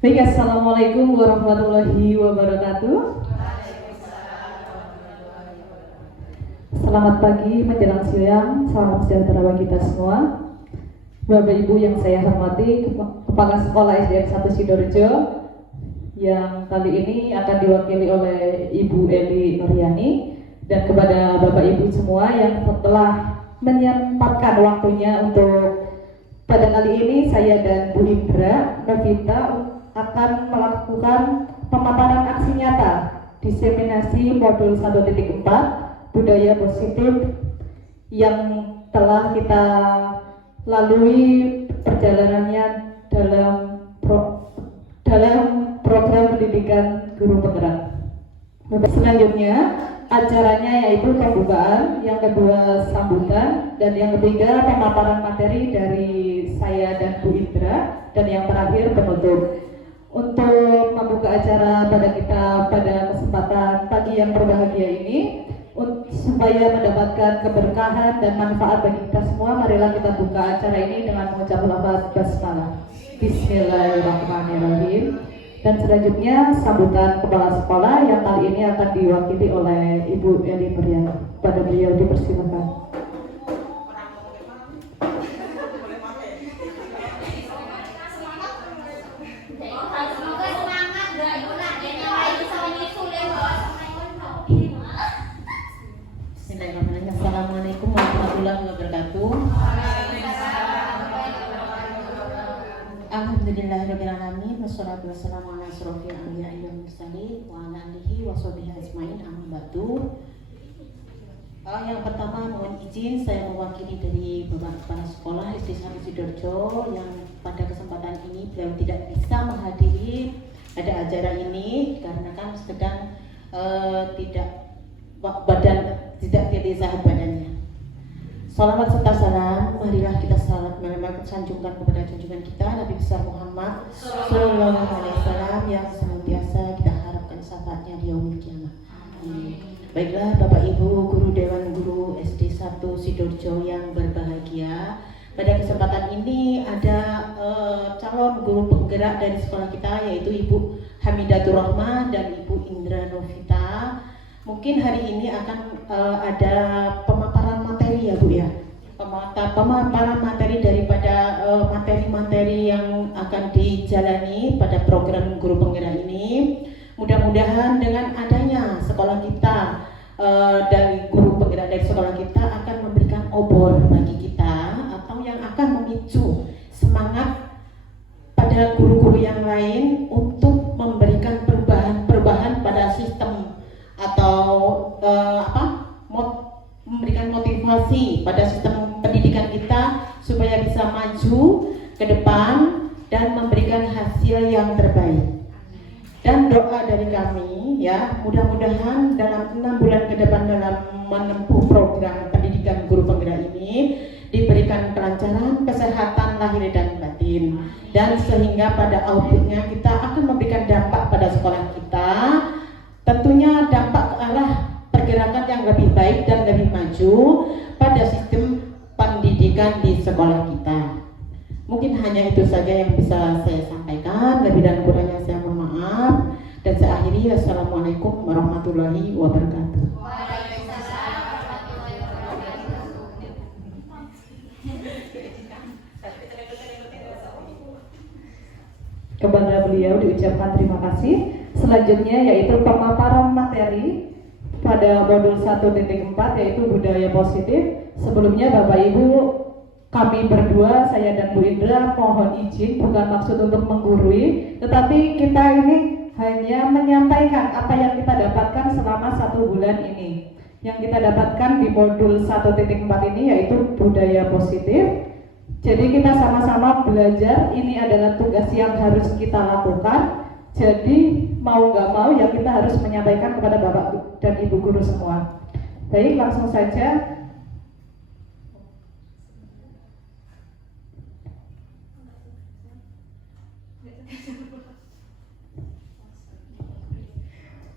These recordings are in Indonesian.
Baik, Assalamualaikum warahmatullahi wabarakatuh. Selamat pagi menjelang siang, salam sejahtera bagi kita semua. Bapak Ibu yang saya hormati, Kepala Sekolah SDN 1 Sidoarjo yang kali ini akan diwakili oleh Ibu Eli Nuriani, dan kepada Bapak Ibu semua yang telah menyempatkan waktunya untuk pada kali ini saya dan Bu Indra Novita akan melakukan pemaparan aksi nyata diseminasi modul 1.4 budaya positif yang telah kita lalui perjalanannya dalam program pendidikan guru penggerak. Selanjutnya acaranya yaitu pembukaan, yang kedua sambutan, dan yang ketiga pemaparan materi dari saya dan Bu Indra, dan yang terakhir penutup. Untuk membuka acara pada kesempatan pagi yang berbahagia ini, supaya mendapatkan keberkahan dan manfaat bagi kita semua, marilah kita buka acara ini dengan mengucap lafaz basmalah. Bismillahirrahmanirrahim. Dan selanjutnya sambutan kepala sekolah yang kali ini akan diwakili oleh Ibu Eli Nuriani. Pada beliau dipersilakan. Assalamualaikum warahmatullahi wabarakatuh. Alhamdulillahirrahmanirrahim. Wassalatu wassalamu ala asrofil anbiya'i wal mursalin wa ala alihi wa sahbihi ajmain, amma ba'du. Yang pertama, mohon izin saya mewakili dari Bapak Kepala Sekolah SD 1 Sidoarjo yang pada kesempatan ini beliau tidak bisa menghadiri pada acara ini karena kan sedang tidak sehat badannya. Salawat serta salam, marilah kita sanjungkan kepada junjungan kita Nabi besar Muhammad Sallallahu Alaihi Wasallam yang senantiasa kita harapkan syafaatnya di yaumil kiamah. Baiklah Bapak Ibu Guru Dewan Guru SD 1 Sidoarjo yang berbahagia, pada kesempatan ini ada calon guru penggerak dari sekolah kita yaitu Ibu Hamidatur Rahmah dan Ibu Indra Novita. Mungkin hari ini akan ada pemaparan materi ya Bu ya, pemaparan materi daripada materi-materi yang akan dijalani pada program guru penggerak ini. Mudah-mudahan dengan adanya sekolah kita dari guru penggerak dari sekolah kita akan memberikan obor bagi kita atau yang akan memicu semangat pada guru-guru yang lain untuk memberikan perubahan pada sistem atau memberikan motivasi pada sistem pendidikan kita supaya bisa maju ke depan dan memberikan hasil yang terbaik. Dan doa dari kami ya, mudah-mudahan dalam 6 bulan ke depan dalam menempuh program pendidikan guru penggerak ini diberikan kelancaran, kesehatan lahir dan batin, dan sehingga pada outputnya kita akan memberikan dampak pada sekolah kita, tentunya dampak ke arah pergerakan yang lebih baik dan lebih maju pada sistem pendidikan di sekolah kita. Mungkin hanya itu saja yang bisa saya sampaikan, lebih dan kurangnya saya mohon maaf, dan saya akhiri. Assalamualaikum warahmatullahi wabarakatuh. Kepada beliau diucapkan terima kasih. Selanjutnya yaitu pemaparan materi pada modul 1.4 yaitu budaya positif. Sebelumnya Bapak Ibu, kami berdua, saya dan Bu Indra mohon izin, bukan maksud untuk menggurui, tetapi kita ini hanya menyampaikan apa yang kita dapatkan selama 1 bulan ini. Yang kita dapatkan di modul 1.4 ini yaitu budaya positif. Jadi kita sama-sama belajar, ini adalah tugas yang harus kita lakukan. Jadi mau nggak mau ya kita harus menyampaikan kepada Bapak dan Ibu guru semua. Baik, langsung saja.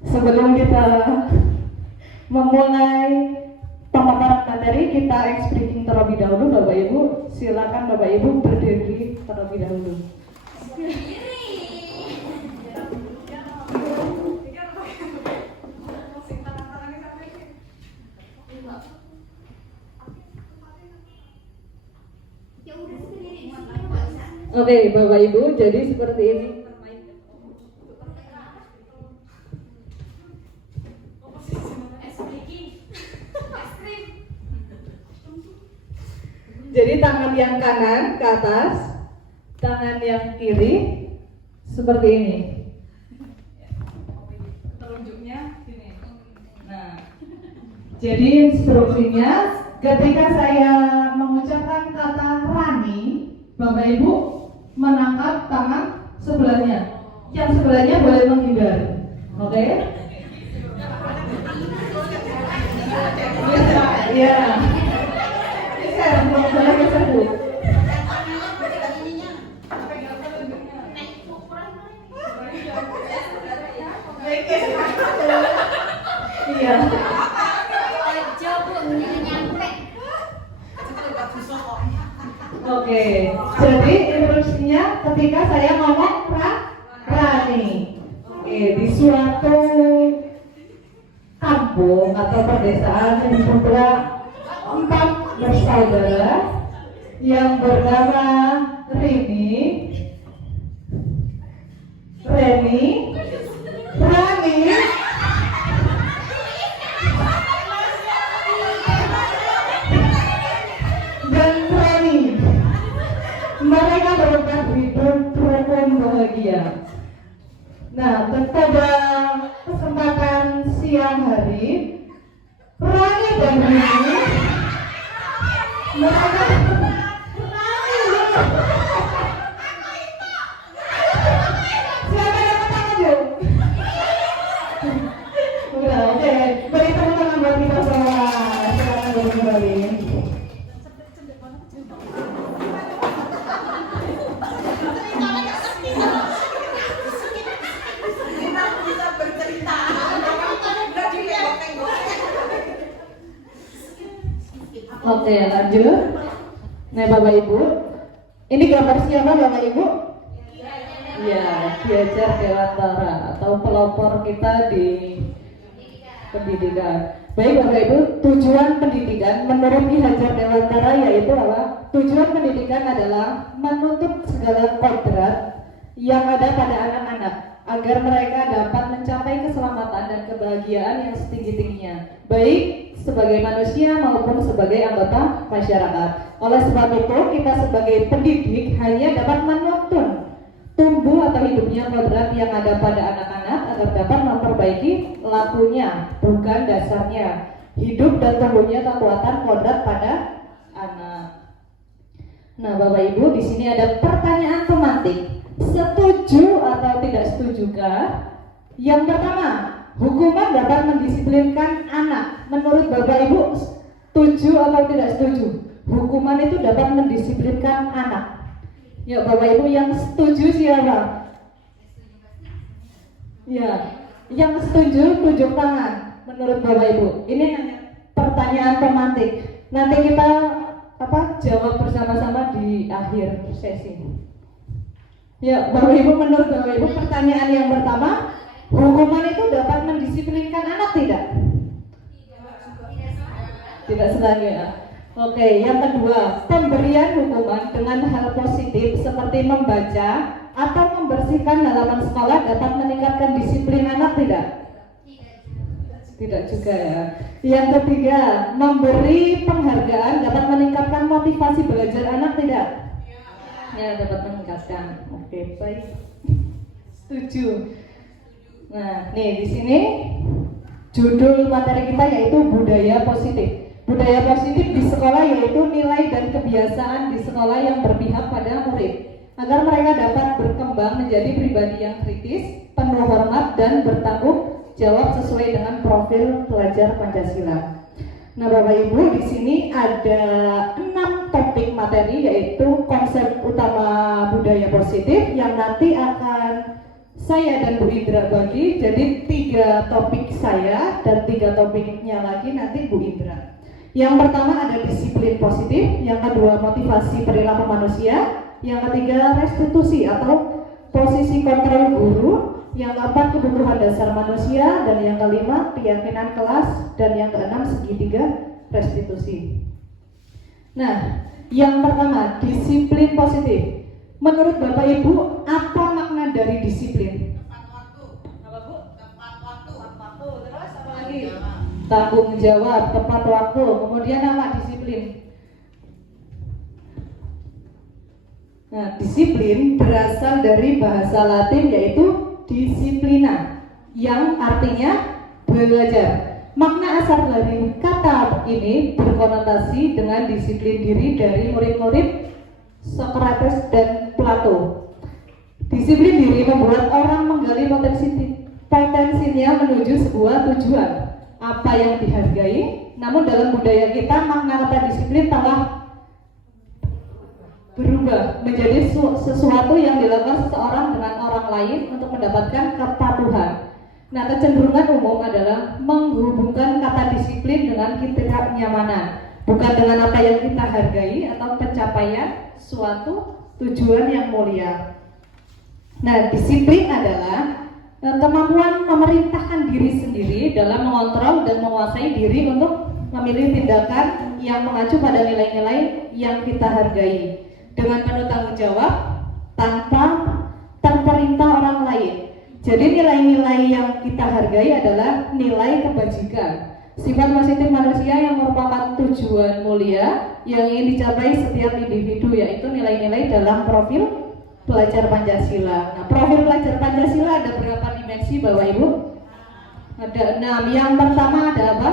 Sebelum kita memulai pemaparan materi, kita ice breaking terlebih dahulu. Bapak Ibu, silakan Bapak Ibu berdiri terlebih dahulu. Oke, Bapak Ibu, jadi seperti ini. Jadi tangan yang kanan ke atas, tangan yang kiri seperti ini. Telunjuknya sini. Nah, jadi instruksinya ketika saya mengucapkan kata Rani, Bapak Ibu menangkap tangan sebelahnya. Yang sebelahnya boleh menghindar. Oke? Ya. Boleh kesebut. Iya. Oke, jadi instruksinya ketika saya ngomong Rani. Oke, di suatu kampung atau pedesaan yang berada 4 bersaudara yang bernama Reni, Rani, dan Rani. Mereka berempat hidup rukun bahagia. Nah, pada kesempatan siang hari, Rani dan Reni mereka siapa yang menang? Udah, oke. Beri tepuk tangan buat kita semua. Silakan kembali. Oke, lanjut. Nah, Bapak Ibu, ini gambar siapa Bapak Ibu? Iya, Ki Hajar Dewantara atau pelopor kita di pendidikan. Baik Bapak Ibu, tujuan pendidikan menurut Ki Hajar Dewantara yaitu apa? Tujuan pendidikan adalah menuntut segala kodrat yang ada pada anak-anak agar mereka dapat mencapai keselamatan dan kebahagiaan yang setinggi-tingginya, baik sebagai manusia maupun sebagai anggota masyarakat. Oleh sebab itu, kita sebagai pendidik hanya dapat menuntun tumbuh atau hidupnya kodrat yang ada pada anak-anak agar dapat memperbaiki lakunya, bukan dasarnya. Hidup dan tumbuhnya kekuatan kodrat pada anak. Nah, Bapak Ibu, di sini ada pertanyaan pemantik. Setuju atau tidak setujukah? Yang pertama, hukuman dapat mendisiplinkan anak. Menurut Bapak Ibu, setuju atau tidak setuju? Hukuman itu dapat mendisiplinkan anak. Ya, Bapak Ibu yang setuju siapa? Ya, yang setuju tunjuk tangan. Menurut Bapak Ibu, ini hanya pertanyaan pemantik. Nanti kita jawab bersama-sama di akhir sesi. Ya, Bapak Ibu, menurut Bapak Ibu pertanyaan yang pertama, hukuman itu dapat mendisiplinkan anak tidak? Tidak selalu ya. Oke, yang kedua, pemberian hukuman dengan hal positif seperti membaca atau membersihkan halaman sekolah dapat meningkatkan disiplin anak tidak? Tidak juga ya. Yang ketiga, memberi penghargaan dapat meningkatkan motivasi belajar anak tidak? Ya, dapat meningkatkan. Oke, baik. Setuju. Nah, nih di sini judul materi kita yaitu budaya positif. Budaya positif di sekolah yaitu nilai dan kebiasaan di sekolah yang berpihak pada murid agar mereka dapat berkembang menjadi pribadi yang kritis, penuh hormat dan bertanggung jawab sesuai dengan profil pelajar Pancasila. Nah, Bapak Ibu, di sini ada 6 topik materi yaitu konsep utama budaya positif yang nanti akan saya dan Bu Indra bagi. Jadi 3 topik saya dan 3 topiknya lagi nanti Bu Indra. Yang pertama ada disiplin positif, yang kedua motivasi perilaku manusia, yang ketiga restitusi atau posisi kontrol guru, yang keempat kebutuhan dasar manusia, dan yang kelima keyakinan kelas, dan yang keenam segitiga restitusi. Nah, yang pertama disiplin positif. Menurut Bapak Ibu, apa makna dari disiplin? Tepat waktu. Apa Bu? Tepat waktu. Tepat waktu. Terus apa lagi? Tanggung jawab, tepat waktu. Kemudian apa? Disiplin. Nah, disiplin berasal dari bahasa Latin yaitu disiplina, yang artinya belajar. Makna asal dari kata ini berkonotasi dengan disiplin diri dari murid-murid Socrates dan Plato. Disiplin diri membuat orang menggali potensinya menuju sebuah tujuan, apa yang dihargai. Namun dalam budaya kita makna kata disiplin telah berubah menjadi sesuatu yang dilakukan seseorang dengan orang lain untuk mendapatkan kepatuhan. Nah, kecenderungan umum adalah menghubungkan kata disiplin dengan ketidaknyamanan, bukan dengan apa yang kita hargai atau pencapaian suatu tujuan yang mulia. Nah, disiplin adalah kemampuan memerintahkan diri sendiri dalam mengontrol dan menguasai diri untuk memilih tindakan yang mengacu pada nilai-nilai yang kita hargai dengan penuh tanggung jawab tanpa terperintah orang lain. Jadi nilai-nilai yang kita hargai adalah nilai kebajikan, sifat positif manusia yang merupakan tujuan mulia yang ingin dicapai setiap individu, yaitu nilai-nilai dalam profil pelajar Pancasila. Nah, profil pelajar Pancasila ada berapa dimensi Bapak Ibu? Ada 6. Yang pertama ada apa?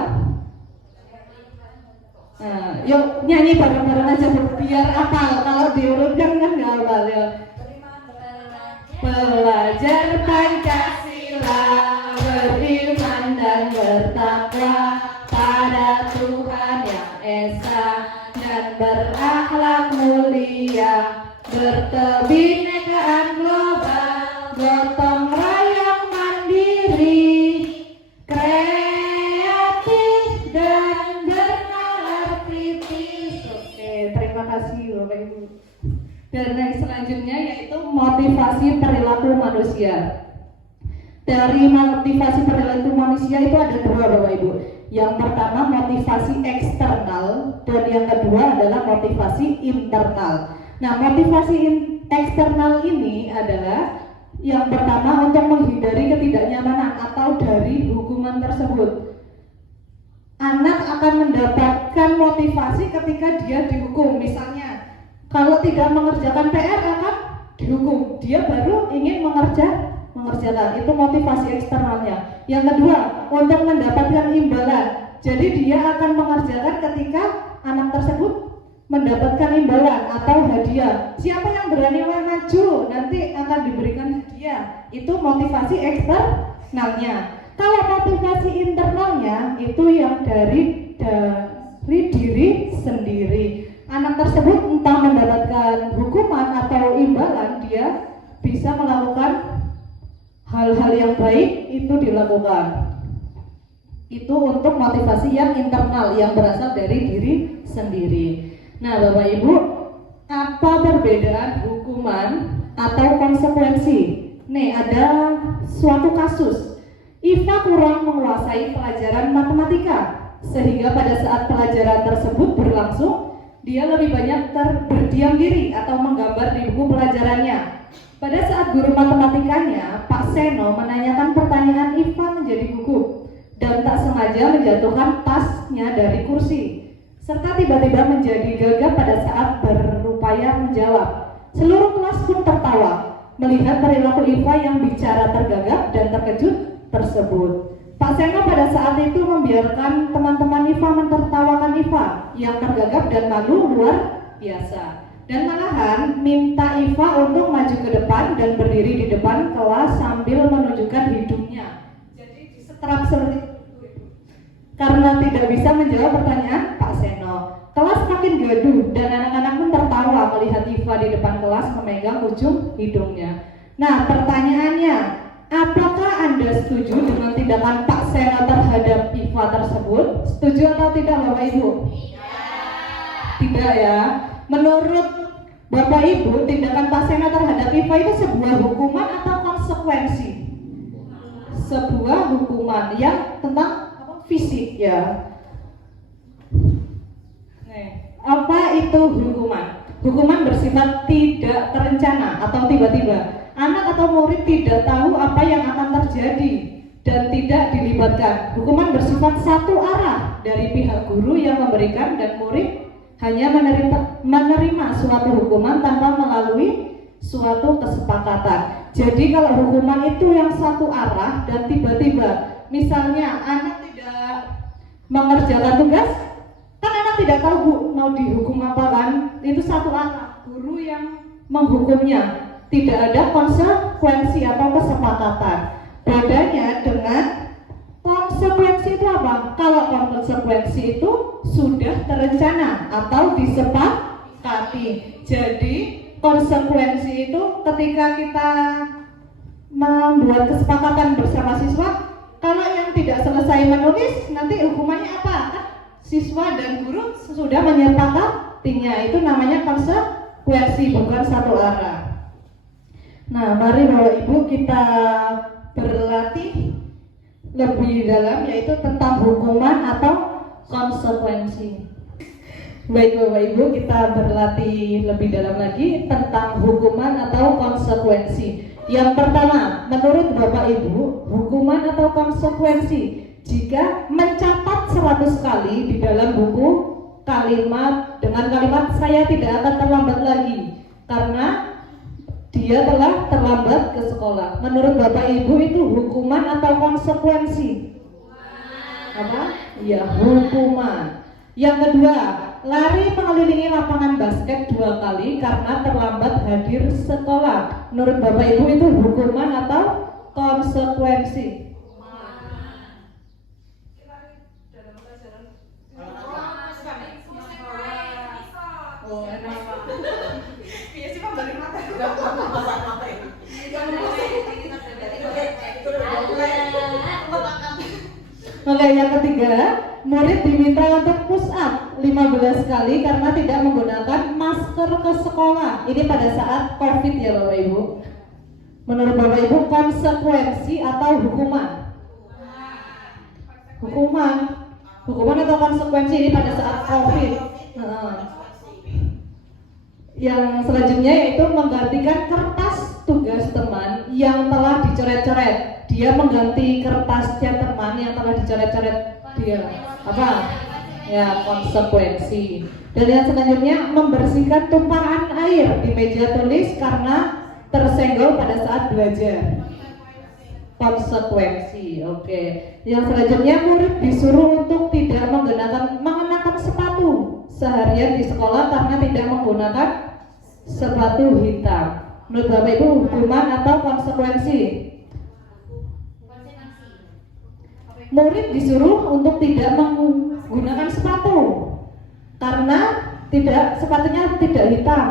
Nah, yuk nyanyi bareng-bareng aja biar apal. Kalau diurutkan kan nggak hafal ya. Pelajar Pancasila beriman dan bertakwa pada Tuhan Yang Esa dan berakhlak mulia, berkebinekaan global, gotong royong mandiri, kreatif dan bernalartritis. Oke, terima kasih Bapak Ibu. Dan yang selanjutnya yaitu motivasi perilaku manusia. Dari motivasi perilaku manusia itu ada 2 Bapak Ibu. Yang pertama motivasi eksternal dan yang kedua adalah motivasi internal. Nah, motivasi eksternal ini adalah yang pertama untuk menghindari ketidaknyamanan atau dari hukuman tersebut. Anak akan mendapatkan motivasi ketika dia dihukum. Misalnya kalau tidak mengerjakan PR akan dihukum, dia baru ingin mengerjakan. Itu motivasi eksternalnya. Yang kedua, untuk mendapatkan imbalan. Jadi dia akan mengerjakan ketika anak tersebut mendapatkan imbalan atau hadiah. Siapa yang berani maju nanti akan diberikan hadiah. Itu motivasi eksternalnya. Kalau motivasi internalnya itu yang dari diri sendiri. Anak tersebut entah mendapatkan hukuman atau imbalan, dia bisa melakukan hal-hal yang baik, itu dilakukan. Itu untuk motivasi yang internal yang berasal dari diri sendiri. Nah, Bapak Ibu, apa perbedaan hukuman atau konsekuensi? Nih, ada suatu kasus. Iva kurang menguasai pelajaran matematika, sehingga pada saat pelajaran tersebut berlangsung, dia lebih banyak berdiam diri atau menggambar di buku pelajarannya. Pada saat guru matematikanya, Pak Seno, menanyakan pertanyaan Iva menjadi gugup dan tak sengaja menjatuhkan tasnya dari kursi, serta tiba-tiba menjadi gagap pada saat berupaya menjawab. Seluruh kelas pun tertawa melihat perilaku Iva yang bicara tergagap dan terkejut tersebut. Pak Seno pada saat itu membiarkan teman-teman Iva mentertawakan Iva yang tergagap dan malu luar biasa, dan malahan minta Iva untuk maju ke depan dan berdiri di depan kelas sambil menunjukkan hidungnya. Jadi disetrap seperti itu. Karena tidak bisa menjawab pertanyaan Pak Seno, kelas makin gaduh dan anak-anak pun tertawa melihat Iva di depan kelas memegang ujung hidungnya. Nah, pertanyaannya, apakah Anda setuju dengan tindakan Pak Seno terhadap Iva tersebut? Setuju atau tidak Bapak Ibu? Tidak ya. Menurut Bapak Ibu, tindakan Pak Seno terhadap Iva itu sebuah hukuman atau konsekuensi? Sebuah hukuman yang tentang fisik ya. Nih, apa itu hukuman? Hukuman bersifat tidak terencana atau tiba-tiba. Anak atau murid tidak tahu apa yang akan terjadi dan tidak dilibatkan. Hukuman bersifat satu arah dari pihak guru yang memberikan dan murid hanya menerima suatu hukuman tanpa melalui suatu kesepakatan. Jadi kalau hukuman itu yang satu arah dan tiba-tiba, misalnya anak tidak mengerjakan tugas, kan anak tidak tahu Bu mau dihukum apa kan, itu satu arah, guru yang menghukumnya, tidak ada konsekuensi atau kesepakatan. Bedanya dengan konsekuensi itu apa? Kalau konsekuensi itu sudah terencana atau disepakati. Jadi konsekuensi itu ketika kita membuat kesepakatan bersama siswa, kalau yang tidak selesai menulis nanti hukumannya apa? Kan siswa dan guru sudah menyepakatinya, itu namanya konsekuensi, bukan satu arah. Nah, mari Bapak Ibu kita berlatih lebih dalam, yaitu tentang hukuman atau konsekuensi. Baik Bapak Ibu, kita berlatih lebih dalam lagi tentang hukuman atau konsekuensi. Yang pertama, menurut Bapak Ibu, hukuman atau konsekuensi jika mencatat 100 kali di dalam buku kalimat dengan kalimat saya tidak akan terlambat lagi karena dia telah terlambat ke sekolah. Menurut Bapak Ibu itu hukuman atau konsekuensi? Apa? Ya, hukuman. Yang kedua, lari mengelilingi lapangan basket 2 kali karena terlambat hadir sekolah. Menurut Bapak Ibu itu hukuman atau konsekuensi? Oh, enak. Iya sih Pak, balik mata. Oke, yang ketiga, murid diminta untuk push up 15 kali karena tidak menggunakan masker ke sekolah. Ini pada saat COVID ya Bapak Ibu. Menurut Bapak Ibu konsekuensi atau hukuman? Hukuman. Hukuman atau konsekuensi ini pada saat COVID. Yang selanjutnya yaitu menggantikan kertas tugas teman yang telah dicoret-coret. Dia mengganti kertasnya teman yang telah dicoret-coret. Dia apa? Ya, konsekuensi. Dan yang selanjutnya membersihkan tumpahan air di meja tulis karena tersenggol pada saat belajar. Konsekuensi. Oke. Yang selanjutnya murid disuruh untuk tidak mengenakan sepatu seharian di sekolah karena tidak menggunakan sepatu hitam. Menurut Bapak Ibu hukuman atau konsekuensi? Murid disuruh untuk tidak menggunakan sepatu karena sepatunya tidak hitam.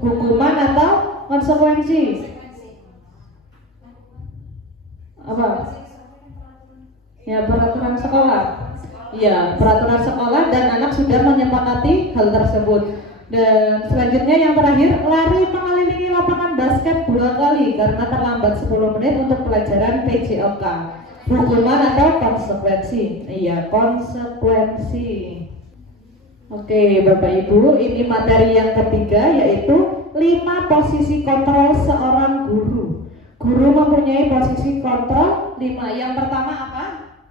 Hukuman atau konsekuensi? Apa? Ya, peraturan sekolah. Ya, peraturan sekolah dan anak sudah menyepakati hal tersebut. Dan selanjutnya yang terakhir, lari mengelilingi lapangan basket 2 kali karena terlambat 10 menit untuk pelajaran PJOK. Hukuman atau konsekuensi? Iya, konsekuensi. Oke, Bapak Ibu, ini materi yang ketiga yaitu 5 posisi kontrol seorang guru. Guru mempunyai posisi kontrol 5. Yang pertama apa?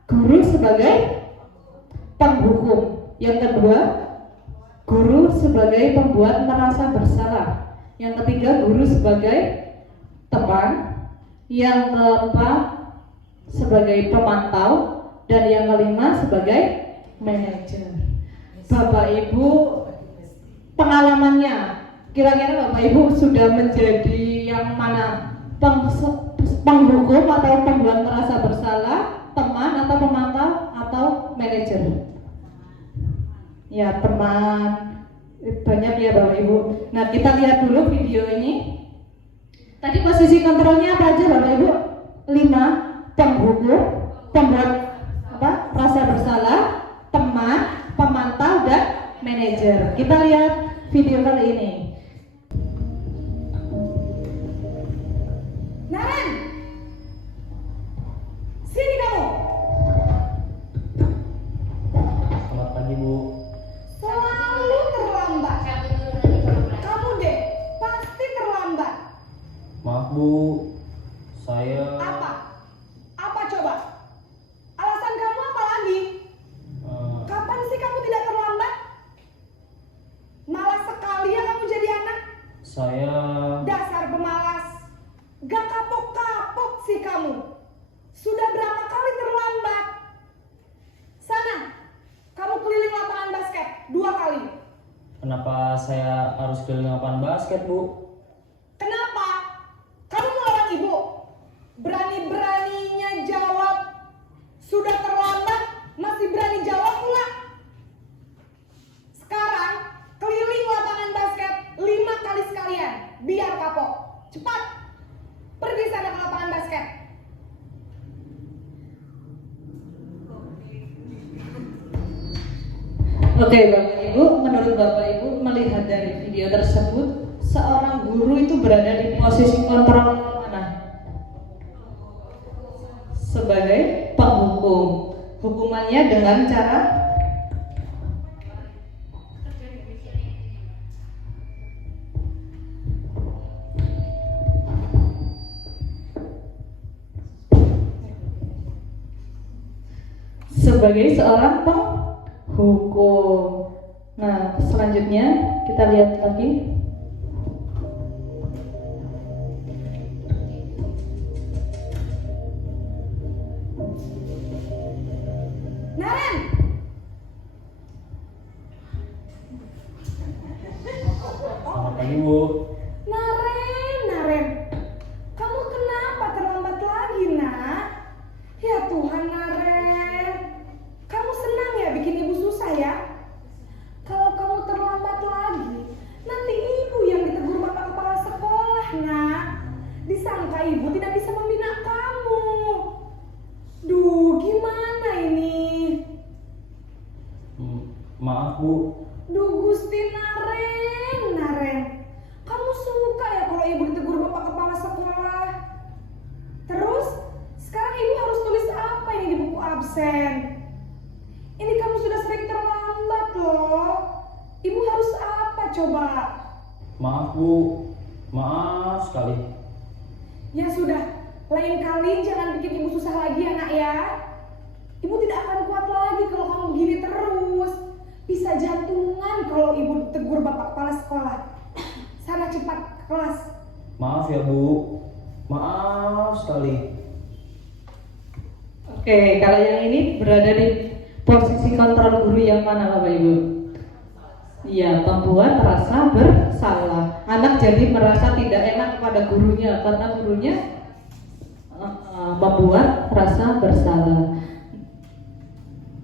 Guru sebagai penghukum. Yang kedua, guru sebagai pembuat merasa bersalah. Yang ketiga, guru sebagai teman. Yang keempat, sebagai pemantau. Dan yang kelima, sebagai manajer. Bapak Ibu, pengalamannya, kira-kira Bapak Ibu sudah menjadi yang mana? Penghukum atau pembuat merasa bersalah, teman atau pemantau, atau manajer? Ya, teman. Banyak ya Bapak Ibu. Nah, kita lihat dulu video ini. Tadi posisi kontrolnya apa aja Bapak Ibu? 5. Penghukum, pembuat rasa bersalah, teman, pemantau, dan manajer. Kita lihat video kali ini. Naran, sini kamu. Selamat pagi Bu. Selalu terlambat. Bu, saya Apa? Apa coba? Alasan kamu apa lagi? Kapan sih kamu tidak terlambat? Malas sekali ya kamu jadi anak. saya Dasar pemalas. Gak kapok-kapok sih kamu. Sudah berapa kali terlambat? Sana, kamu keliling lapangan basket 2 kali. Kenapa saya harus keliling lapangan basket, Bu? Kenapa? Kamu melawan ibu? Berani-beraninya jawab. Sudah terlambat, masih berani jawab pula. Sekarang, keliling lapangan basket 5 kali sekalian. Biar kapok. Cepat. Pergi sana ke lapangan basket. Oke Bapak Ibu, menurut Bapak Ibu melihat dari video tersebut, seorang guru itu berada di posisi kontrol mana? Sebagai penghukum. Hukumannya dengan cara sebagai seorang penghukum. Nah, selanjutnya kita lihat lagi. Naren! Selamat pagi, Bu. Naren. Kamu kenapa terlambat lagi, nak? Ya Tuhan, Naren. Kamu senang ya bikin ibu susah ya? Kalau kamu terlambat lagi, nanti ibu yang ditegur bapak kepala sekolah, nak. Disangka ibu tidak bisa membina kamu. Duh, gimana ini? Maaf, Bu. Duh, Gusti Naren. Kamu suka ya kalau ibu ditegur bapak kepala sekolah? Terus, sekarang ibu harus tulis apa ini di buku absen? Ini kamu sudah sering terlambat loh. Ibu harus apa coba? Maaf, Bu. Maaf sekali. Ya sudah, lain kali jangan bikin ibu susah lagi ya, nak ya. Ibu tidak akan kuat lagi kalau kamu begini terus. Bisa jantungan kalau ibu tegur bapak kepala sekolah. Sana cepat ke kelas. Maaf ya, Bu. Maaf sekali. Oke, kalau yang ini berada di posisi kontrol guru yang mana Bapak Ibu? Iya, membuat rasa bersalah. Anak jadi merasa tidak enak pada gurunya karena gurunya membuat rasa bersalah.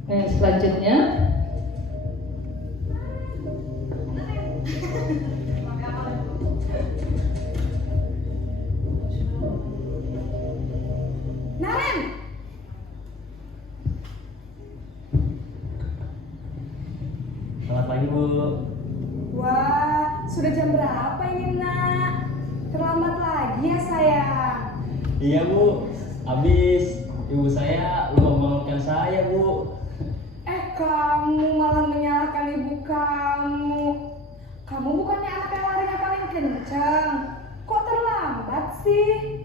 Nah, selanjutnya Naren! Selamat pagi, Bu. Wah, sudah jam berapa ini, nak? Terlambat lagi ya, sayang. Iya, Bu. Habis ibu saya lupa membangunkan saya, Bu. Kamu malah menyalahkan ibu kamu. Kamu bukannya anak yang larinya paling kencang. Kok terlambat sih?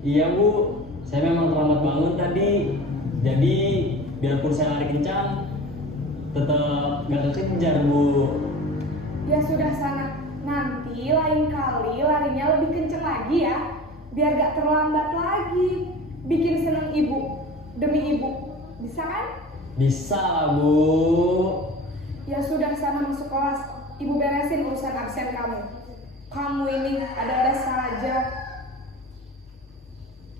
Iya, Bu. Saya memang terlambat bangun tadi. Jadi, biarpun saya lari kencang, tetap gak kekejar, Bu. Ya sudah sana. Nanti lain kali larinya lebih kencang lagi ya. Biar gak terlambat lagi. Bikin seneng ibu. Demi ibu. Bisa kan? Bisa, Bu. Ya sudah sana masuk kelas. Ibu beresin urusan absen kamu. Kamu ini ada-ada saja.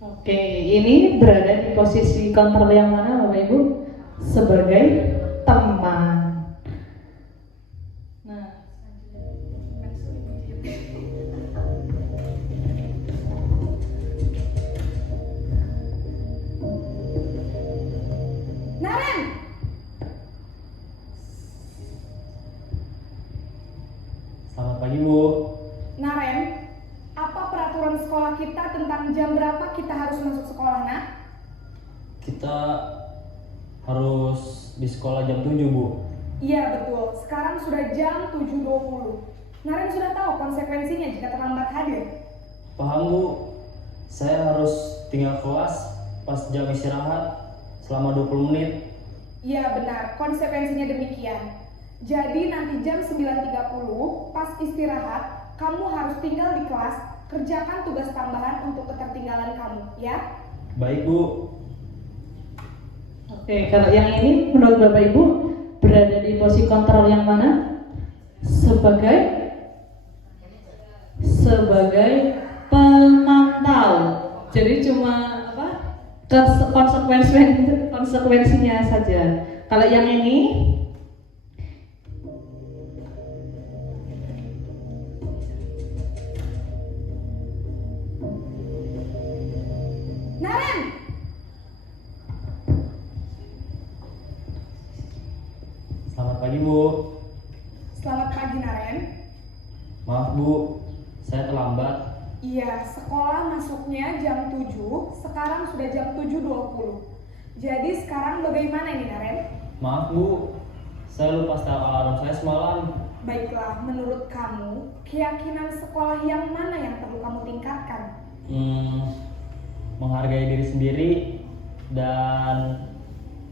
oke, ini berada di posisi kontrol yang mana Bapak Ibu? Sebagai teman. Nah, Naren! Selamat pagi, Bu. Naren, apa peraturan sekolah kita tentang jam berapa kita harus masuk sekolah, nak? Kita harus di sekolah jam 7, Bu. Iya betul, sekarang sudah jam 7.20. Naren sudah tahu konsekuensinya jika terlambat hadir. Paham Bu, saya harus tinggal kelas pas jam istirahat selama 20 menit. Iya benar, konsekuensinya demikian. Jadi nanti jam 9.30 pas istirahat, kamu harus tinggal di kelas, kerjakan tugas tambahan untuk ketertinggalan kamu, ya? Baik Bu. Oke, kalau yang ini menurut Bapak Ibu berada di posisi kontrol yang mana? Sebagai pemantau. Jadi cuma apa? Konsekuensinya saja. Kalau yang ini Naren! Selamat pagi Bu. Selamat pagi Naren. Maaf Bu, saya terlambat. Iya, sekolah masuknya jam 7, sekarang sudah jam 7.20. Jadi sekarang bagaimana ini Naren? Maaf Bu, saya lupa setel alarm saya semalam. Baiklah, menurut kamu, keyakinan sekolah yang mana yang perlu kamu tingkatkan? Menghargai diri sendiri dan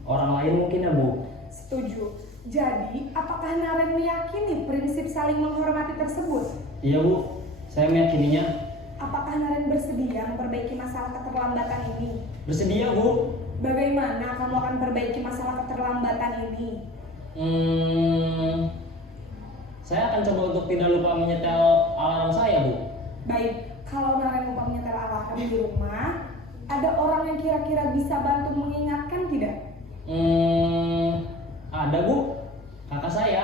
orang lain mungkin ya Bu. Setuju. Jadi, apakah Naren meyakini prinsip saling menghormati tersebut? Iya Bu, saya meyakininya. Apakah Naren bersedia memperbaiki masalah keterlambatan ini? Bersedia Bu. Bagaimana kamu akan perbaiki masalah keterlambatan ini? Saya akan coba untuk tidak lupa menyetel alarm saya Bu. Baik, kalau Naren lupa menyetel alarm di rumah, ada orang yang kira-kira bisa bantu mengingatkan tidak? Ada Bu, kakak saya,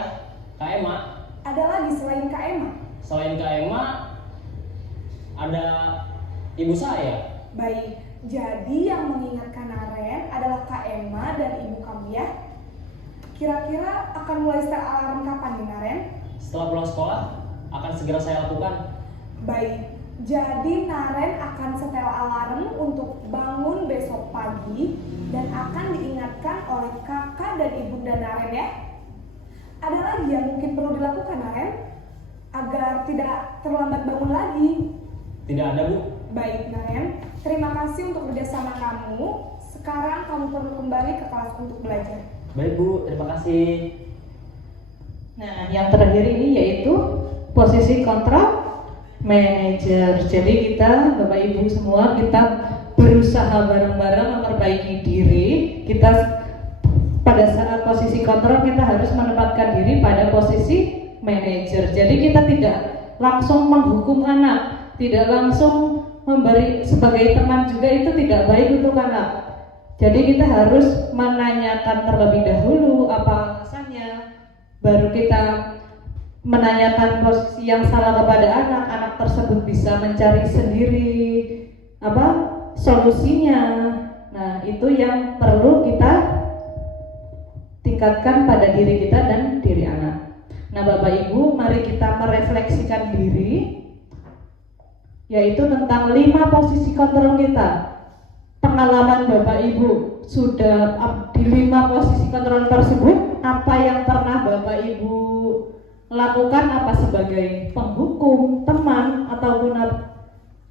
Kak Emma. Ada lagi selain Kak Emma? Selain Kak Emma, ada ibu saya. Baik, jadi yang mengingatkan Naren adalah Kak Emma dan ibu kamu ya? Kira-kira akan mulai setel alarm kapan nih Naren? Setelah pulang sekolah, akan segera saya lakukan. Baik, jadi Naren akan setel alarm untuk bangun besok pagi dan akan diingatkan oleh kakak dan ibunda Naren ya. Ada lagi yang mungkin perlu dilakukan Naren agar tidak terlambat bangun lagi? Tidak ada Bu. Baik Naren, terima kasih untuk kerjasama kamu. Sekarang kamu perlu kembali ke kelas untuk belajar. Baik Bu, terima kasih. Nah, yang terakhir ini yaitu posisi kontrol manajer. Jadi kita, Bapak Ibu semua, kita berusaha bareng-bareng memperbaiki diri. Kita pada saat posisi kontrol kita harus menempatkan diri pada posisi manajer. Jadi kita tidak langsung menghukum anak, tidak langsung memberi sebagai teman juga, itu tidak baik untuk anak. Jadi kita harus menanyakan terlebih dahulu apa alasannya, baru kita menanyakan posisi yang salah kepada anak. Anak tersebut bisa mencari sendiri apa solusinya. Nah, itu yang perlu kita tingkatkan pada diri kita dan diri anak. Nah, Bapak Ibu, mari kita merefleksikan diri, yaitu tentang 5 posisi kontrol kita. Pengalaman Bapak Ibu sudah di 5 posisi kontrol tersebut, apa yang pernah Bapak Ibu lakukan, apa sebagai penghukum, teman, ataupun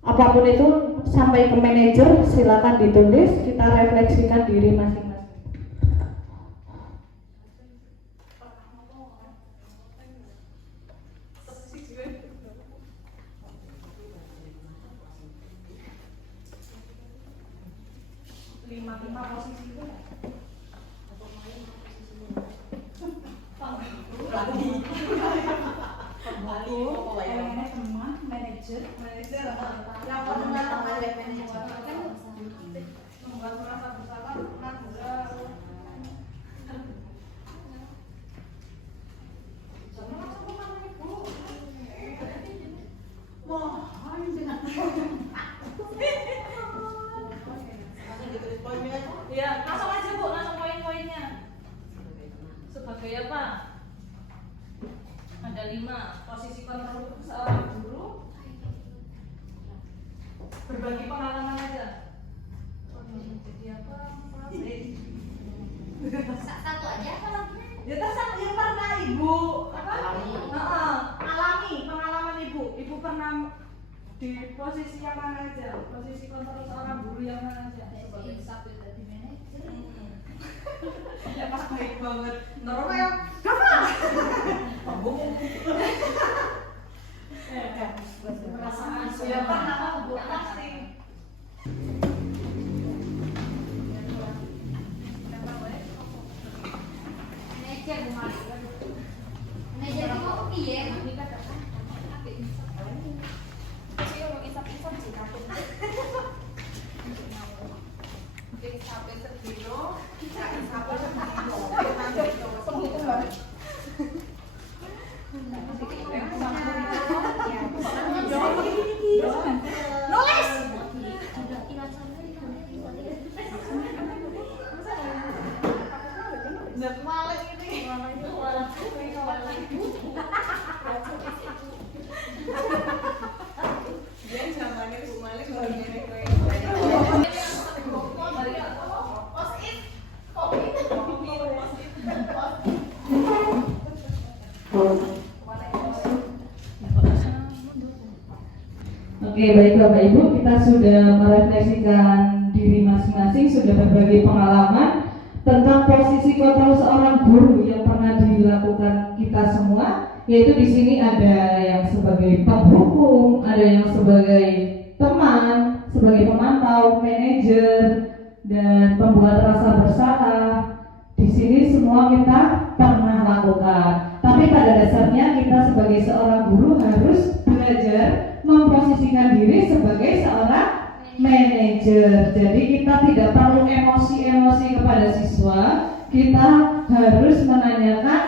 apapun itu sampai ke manajer, silakan ditulis, kita refleksikan diri masing-masing. Lima posisi itu teman, manajer, yang pernah manajer membuat merasa bersalah, pernah juga ya, langsung aja Bu, langsung poin-poinnya. Sebagai apa? Ada 5 posisi kontrol seorang guru. Berbagi pengalaman aja. Jadi apa? Satu aja kalau Ya terserah yang pernah Ibu apa? Alami. Alami pengalaman Ibu. Ibu pernah Di posisi yang mana aja? Posisi kontrol seorang guru yang mana aja? Sebagai sapi tadi manajer. Ya pas baik banget. Normal ya. Gampang. Perasaan siapa nama buat pasti. Manajer bukan. Manajer itu kok piye? Oke, baik Bapak Ibu, kita sudah merefleksikan diri masing-masing, sudah berbagi pengalaman tentang posisi kontrol seorang guru yang pernah dilakukan kita semua, yaitu di sini ada yang sebagai penghukum, ada yang sebagai teman, sebagai pemantau, manajer, dan pembuat rasa bersalah. Di sini semua kita pernah lakukan. Tapi pada dasarnya kita sebagai seorang guru harus belajar memposisikan diri sebagai seorang manajer. Jadi kita tidak perlu emosi-emosi kepada siswa. Kita harus menanyakan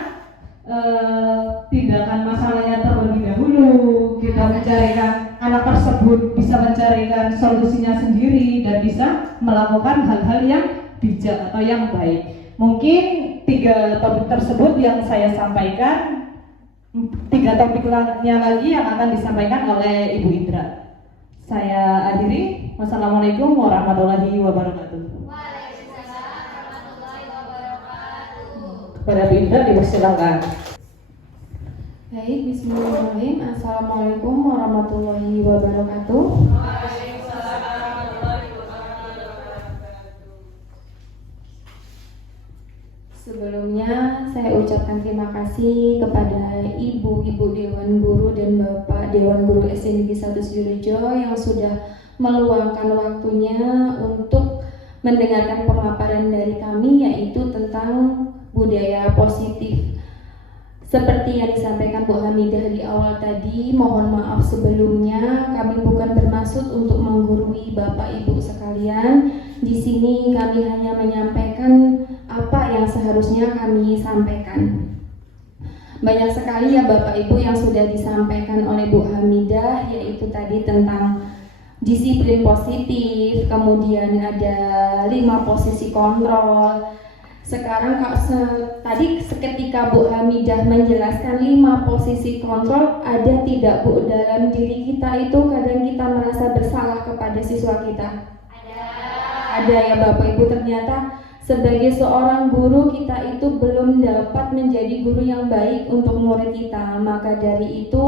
tindakan masalahnya terlebih dahulu. Kita mencarikan anak tersebut bisa mencarikan solusinya sendiri dan bisa melakukan hal-hal yang bijak atau yang baik. Mungkin 3 topik tersebut yang saya sampaikan. 3 topik lainnya lagi yang akan disampaikan oleh Ibu Indra. Saya akhiri. Wassalamualaikum warahmatullahi wabarakatuh. Waalaikumsalam warahmatullahi wabarakatuh. Kepada Ibu Indra dipersilakan. Baik, bismillahirrahmanirrahim. Assalamualaikum warahmatullahi wabarakatuh. Sebelumnya saya ucapkan terima kasih kepada Ibu-Ibu Dewan Guru dan Bapak Dewan Guru SD Negeri 1 Sidoarjo yang sudah meluangkan waktunya untuk mendengarkan pemaparan dari kami, yaitu tentang budaya positif. Seperti yang disampaikan Bu Hamidah di awal tadi, mohon maaf sebelumnya, kami bukan bermaksud untuk menggurui Bapak Ibu sekalian. Di sini kami hanya menyampaikan apa yang seharusnya kami sampaikan. Banyak sekali ya Bapak Ibu yang sudah disampaikan oleh Bu Hamidah, yaitu tadi tentang disiplin positif, kemudian ada 5 posisi kontrol. Sekarang tadi seketika Bu Hamidah menjelaskan 5 posisi kontrol, ada tidak Bu dalam diri kita itu kadang kita merasa bersalah kepada siswa kita? Ada ya Bapak Ibu, ternyata sebagai seorang guru kita itu belum dapat menjadi guru yang baik untuk murid kita. Maka dari itu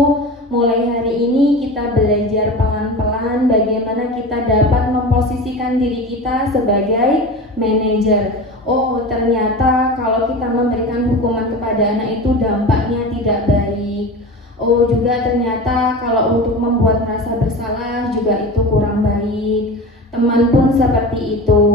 mulai hari ini kita belajar pelan-pelan bagaimana kita dapat memposisikan diri kita sebagai manajer. Oh, ternyata kalau kita memberikan hukuman kepada anak itu dampaknya tidak baik. Oh, juga ternyata kalau untuk membuat merasa bersalah juga itu kurang baik. Teman pun seperti itu.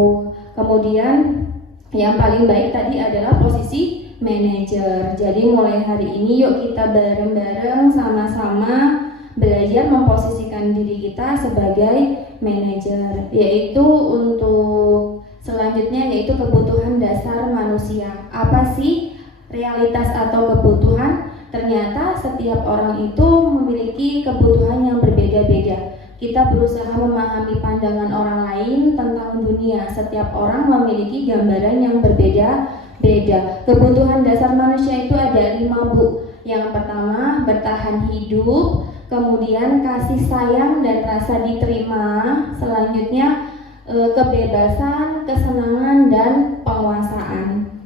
Kemudian yang paling baik tadi adalah posisi manajer. Jadi mulai hari ini yuk kita bareng-bareng sama-sama belajar memposisikan diri kita sebagai manajer, yaitu untuk selanjutnya yaitu kebutuhan dasar manusia. Apa sih realitas atau kebutuhan? Ternyata setiap orang itu memiliki kebutuhan yang berbeda-beda. Kita berusaha memahami pandangan orang lain tentang dunia. Setiap orang memiliki gambaran yang berbeda-beda. Kebutuhan dasar manusia itu ada 5 Bu. Yang pertama, bertahan hidup, kemudian kasih sayang dan rasa diterima. Selanjutnya kebebasan, kesenangan, dan penguasaan.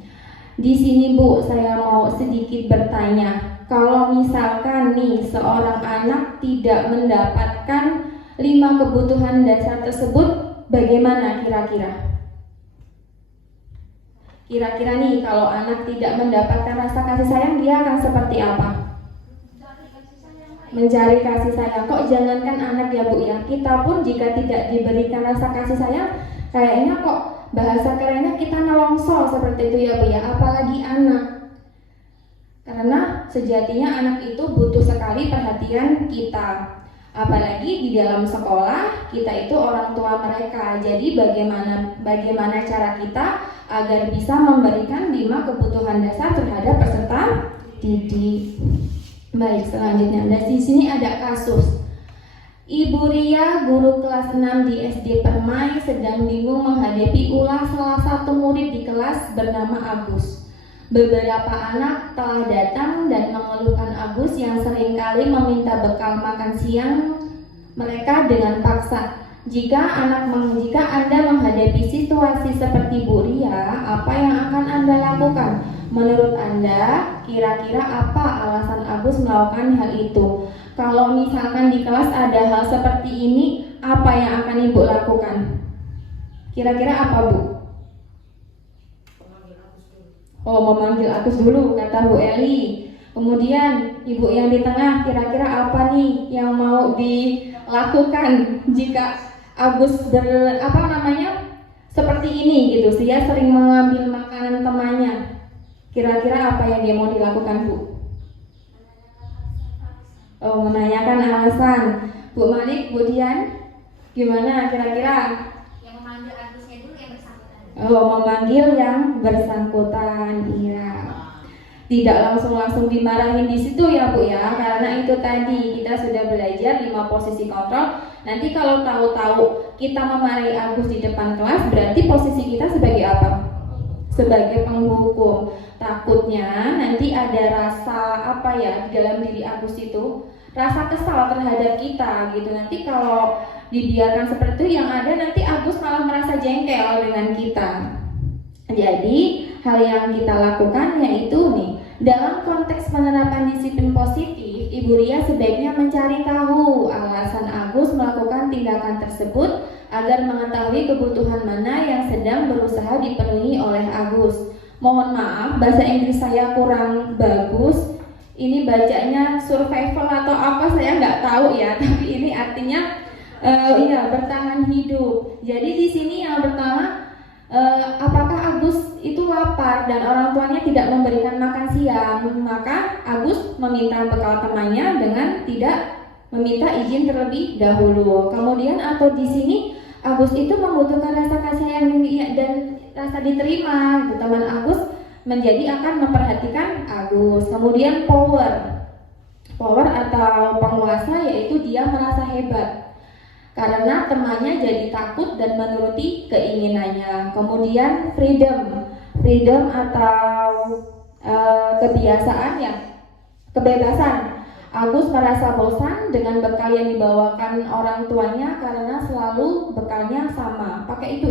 Di sini Bu, saya mau sedikit bertanya, kalau misalkan nih seorang anak tidak mendapatkan 5 kebutuhan dasar tersebut bagaimana kira-kira? Kira-kira nih kalau anak tidak mendapatkan rasa kasih sayang, dia akan seperti apa? Mencari kasih sayang. Kok jangankan anak ya Bu ya, kita pun jika tidak diberikan rasa kasih sayang, kayaknya kok bahasa kerennya kita nelongso seperti itu ya Bu ya, apalagi anak. Karena sejatinya anak itu butuh sekali perhatian kita. Apalagi di dalam sekolah, kita itu orang tua mereka. Jadi bagaimana cara kita agar bisa memberikan 5 kebutuhan dasar terhadap peserta didik. Baik, selanjutnya dari sini ada kasus. Ibu Ria, guru kelas 6 di SD Permai, sedang bingung menghadapi ulah salah satu murid di kelas bernama Agus. Beberapa anak telah datang dan mengeluhkan Agus yang seringkali meminta bekal makan siang mereka dengan paksa. Jika Anda menghadapi situasi seperti Bu Ria, apa yang akan Anda lakukan? Menurut Anda, kira-kira apa alasan Agus melakukan hal itu? Kalau misalkan di kelas ada hal seperti ini, apa yang akan Ibu lakukan? Kira-kira apa Bu? Oh, memanggil Agus dulu, kata Bu Eli. Kemudian Ibu yang di tengah, kira-kira apa nih yang mau dilakukan jika Agus seperti ini gitu? Dia sering mengambil makanan temannya. Kira-kira apa yang dia mau dilakukan Bu? Oh, menanyakan alasan. Bu Malik, Bu Dian, gimana kira-kira? Yang memanggil Agusnya dulu yang bersangkutan. Oh, memanggil yang bersangkutan, iya. Tidak langsung dimarahin di situ ya Bu ya, karena itu tadi kita sudah belajar 5 posisi kontrol. Nanti kalau tahu-tahu kita memarahi Agus di depan kelas, berarti posisi kita sebagai apa? Sebagai penghukum. Takutnya nanti ada rasa di dalam diri Agus itu, rasa kesal terhadap kita gitu. Nanti kalau dibiarkan seperti itu, yang ada nanti Agus malah merasa jengkel dengan kita. Jadi hal yang kita lakukan yaitu nih, dalam konteks penerapan disiplin positif, Ibu Ria sebaiknya mencari tahu alasan Agus melakukan tindakan tersebut agar mengetahui kebutuhan mana yang sedang berusaha dipenuhi oleh Agus. Mohon maaf, bahasa Inggris saya kurang bagus. Ini bacanya survival atau apa saya nggak tahu ya, tapi ini artinya bertahan hidup. Jadi di sini yang pertama, apakah Agus itu lapar dan orang tuanya tidak memberikan makan siang, maka Agus meminta bekal temannya dengan tidak meminta izin terlebih dahulu. Kemudian atau di sini Agus itu membutuhkan rasa kasih sayang dan rasa diterima. Teman Agus menjadi akan memperhatikan Agus. Kemudian power atau penguasa, yaitu dia merasa hebat karena temannya jadi takut dan menuruti keinginannya. Kemudian freedom atau kebebasan. Agus merasa bosan dengan bekal yang dibawakan orang tuanya karena selalu bekalnya sama, pakai itu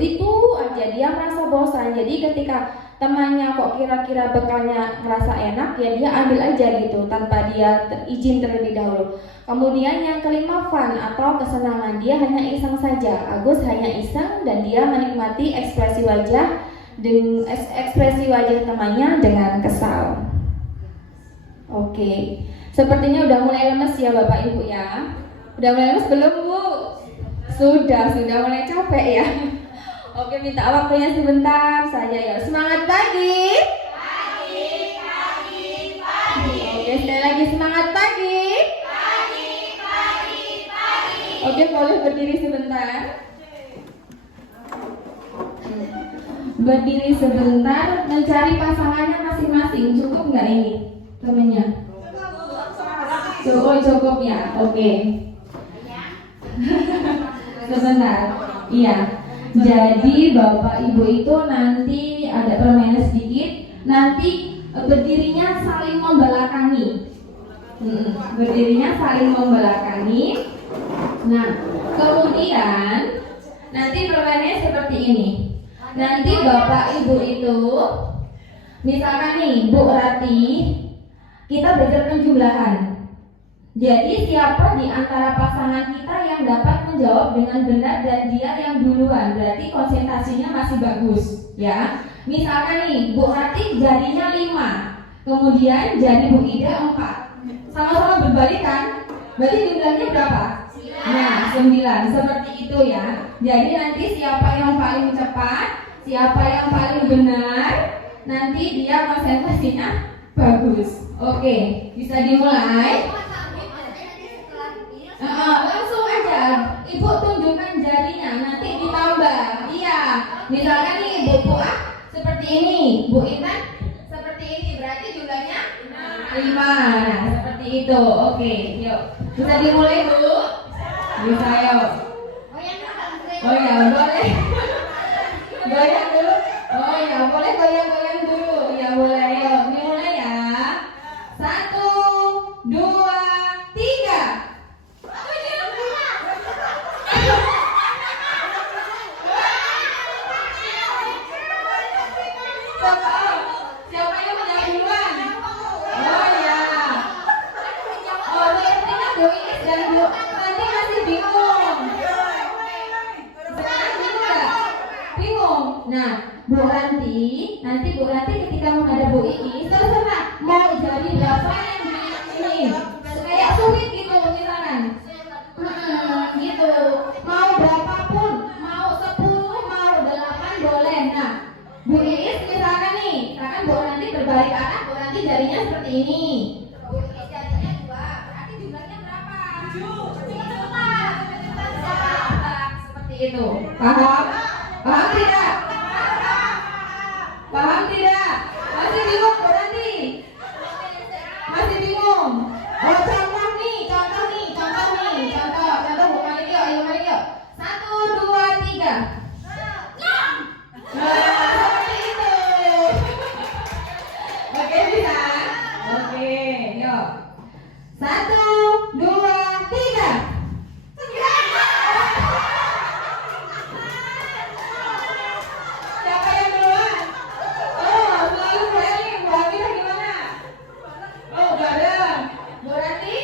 aja, dia merasa bosan. Jadi ketika temannya kok kira-kira bekalnya merasa enak, ya dia ambil aja gitu tanpa dia izin terlebih dahulu. Kemudian yang kelima, fun atau kesenangan, dia hanya iseng saja. Agus hanya iseng dan dia menikmati ekspresi wajah temannya dengan kesal. Oke. Sepertinya udah mulai lemes ya Bapak Ibu ya. Udah mulai lemes belum Bu? Sudah mulai capek ya. Oke, minta waktunya sebentar saja ya. Semangat pagi. Pagi. Oke, sekali lagi semangat pagi. Pagi. Oke, boleh berdiri sebentar. Berdiri sebentar, mencari pasangannya masing-masing. Cukup nggak ini temennya? Cukup ya, oke. Sebentar, iya. Jadi Bapak Ibu itu nanti ada permainan sedikit. Nanti berdirinya saling membelakangi. Nah, kemudian nanti permainannya seperti ini. Nanti Bapak Ibu itu, misalkan nih Bu Rati, kita belajar penjumlahan. Jadi siapa di antara pasangan kita yang dapat menjawab dengan benar dan dia yang duluan, berarti konsentrasinya masih bagus, ya. Misalkan nih, Bu Rati jarinya 5, kemudian jari Bu Ida 4, sama-sama berbalik kan? Berarti jumlahnya berapa? Nah, 9, seperti itu ya. Jadi nanti siapa yang paling cepat, siapa yang paling benar, nanti dia konsentrasinya bagus. Oke, bisa dimulai. Langsung aja, Ibu tunjukkan jarinya, nanti ditambah. Iya, misalkan nih Ibu Puah seperti ini, Bu Intan seperti ini, berarti jumlahnya 5. Nah, seperti itu. Oke, yuk. Bisa dimulai Bu? Bisa, yuk. Oh ya, boleh. Goyang dulu. Oh ya, boleh goyang-goyang dulu. Ya boleh, yuk. Dimulai ya. 1, 2, 3. Siapa yang menjawab duluan? Oh ya. Oh, sepertinya Bu Iis dan Bu Ranti masih bingung. Sekarang bingung nggak? Bingung. Nah, Bu Ranti, nanti Bu Ranti ketika menghadap Bu Iis, terserah mau jadi berapa yang di sini. Kayak sulit gitu misalkan. Gitu. Mau berapapun, mau 10, mau 8 boleh. Nah, Bu Iis misalkan nih, misalkan Bu Ranti berbalik arah, Bu Ranti jarinya seperti ini. Bu Iis jarinya 2, berarti jumlahnya berapa? 7. Seperti itu. Paham? Paham tidak? Paham tidak? Masih bingung Bu Ranti? Masih bingung? Oh, contoh nih, contoh Bu Malik yuk, ayo Malik yuk. 1, 2, 3. Seperti itu. Oke, bisa? Oke, yuk. 1, 2, 3. Siapa yang duluan? Oh, selalu sharing. Bu Amina gimana? Oh, bareng. Bu Ranti?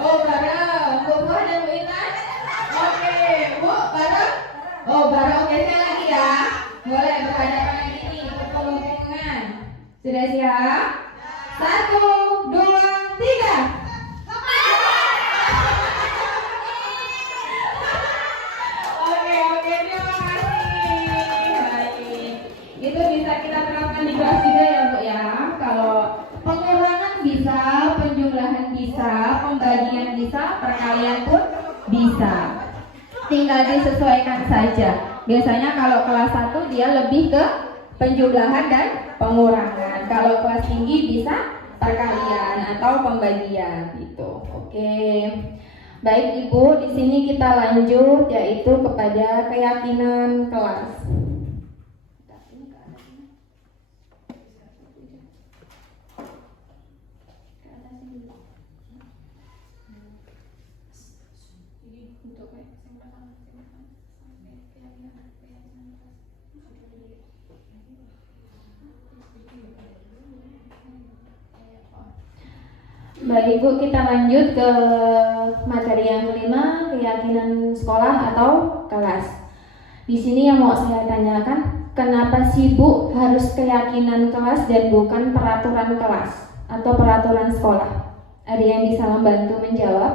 Oh, bareng. Bu Puah dan Bu Intan? Oke, Bu, bareng? Oh, bareng. Oke, sekali lagi ya. Boleh berhadapan lagi nih, berpelukan. Sudah siap? 1, 2, 3. Oke, terima kasih. Baik. Itu bisa kita terapkan di kelas juga ya, Bu ya. Kalau pengurangan bisa, penjumlahan bisa, pembagian bisa, perkalian pun bisa. Tinggal disesuaikan saja. Biasanya kalau kelas 1 dia lebih ke penjumlahan dan pengurangan. Kalau kelas tinggi bisa perkalian atau pembagian gitu. Oke. Baik Ibu, di sini kita lanjut yaitu kepada keyakinan kelas. Baik Ibu, kita lanjut ke materi yang kelima, keyakinan sekolah atau kelas. Di sini yang mau saya tanyakan, kenapa sih Bu harus keyakinan kelas dan bukan peraturan kelas atau peraturan sekolah? Ada yang bisa membantu menjawab?